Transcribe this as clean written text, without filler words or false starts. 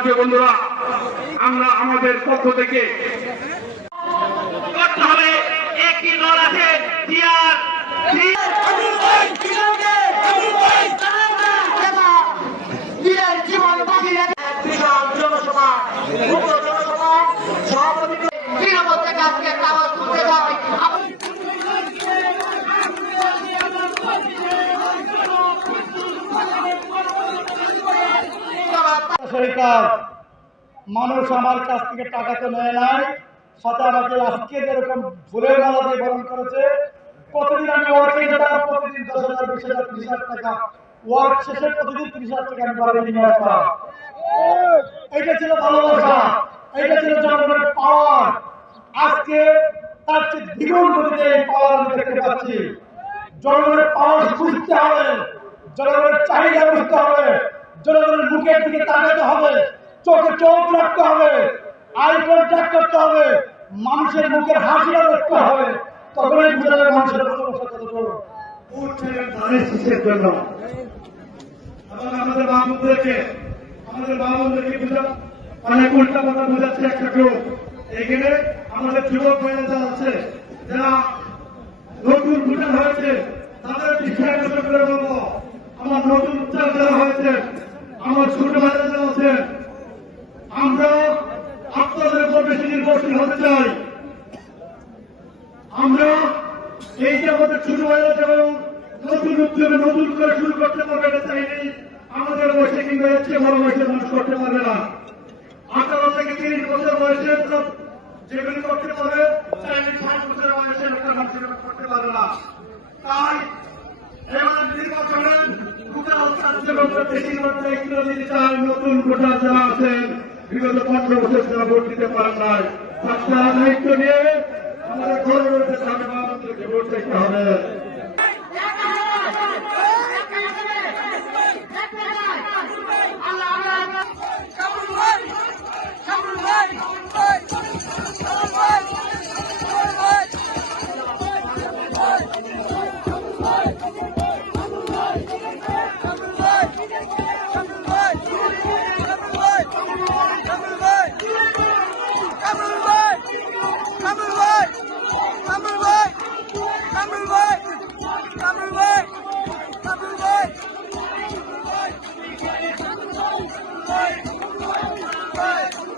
আছে বন্ধুরা, আমরা আমাদের পক্ষ থেকে করতে হবে। একটি দল আছে সরকার মানুষ আমার কাছ থেকে টাকা তো নেয় নাই, সাথে আমাকে আজকে যেরকম ভুলের মালা দিয়ে বরণ করেছে। প্রতিদিন আমি ওয়ার্কে যেতাম, প্রতিদিন 10,000, 20,000, 30,000 টাকা, ওয়ার্ক শেষে প্রতিদিন 30,000 টাকা আমি বাড়ি নিয়ে আসতাম। এইটা ছিল ভালোবাসা, এইটা ছিল জনগণের পাওয়ার। আজকে তার চেয়ে দ্বিগুণ গতিতে এই পাওয়ার আমি দেখতে পাচ্ছি। জনগণের পাওয়ার খুঁজতে হবে, জনগণের চাহিদা বুঝতে হবে, জনগণের মুখের দিকে তাকাতে হবে, চোখে চোখ রাখতে হবে, আই কন্ট্যাক্ট করতে হবে, মানুষের মুখের হাসিটা দেখতে হবে। তখনই বুঝা যাবে মানুষের ভালোবাসা কতটুকু। উঠছেন ধানের শীষের জন্য এবং আমাদের বাবুদেরকে অনেক উল্টা কথা বোঝাচ্ছে একটা গ্রুপ। এখানে আমাদের যুবক মহিলা আছে যারা নতুন ভোটার হয়েছে, তাদের বিষয়ে করে বলবো, আমার নতুন উচ্চার যারা হয়েছে, আমার ছোট ভাইরা যারা আছেন, আমরা আপনাদের উপর বেশি নির্ভরশীল হতে চাই। আমরা এই যে আমাদের ছোট ভাইরা যেমন নতুন উদ্যোগে নতুন করে শুরু করতে পারবে এটা চাইনি, আমাদের বয়সে কিংবা এর চেয়ে বড় বয়সে মানুষ করতে পারবে না। 18 থেকে 30 বছর বয়সে যেগুলি করতে পারবে, চাইলে 60 বছর বয়সে একটা মানুষ করতে পারবে না। তাই এবার নির্বাচনে নতুন ভোটার যারা আছেন, বিগত 15 বছর যারা ভোট দিতে পারেন নাই, তারা দায়িত্ব নিয়ে আমাদের ঘরে ঘরে সামনে আমাদেরকে ভোট দিতে হবে। Right.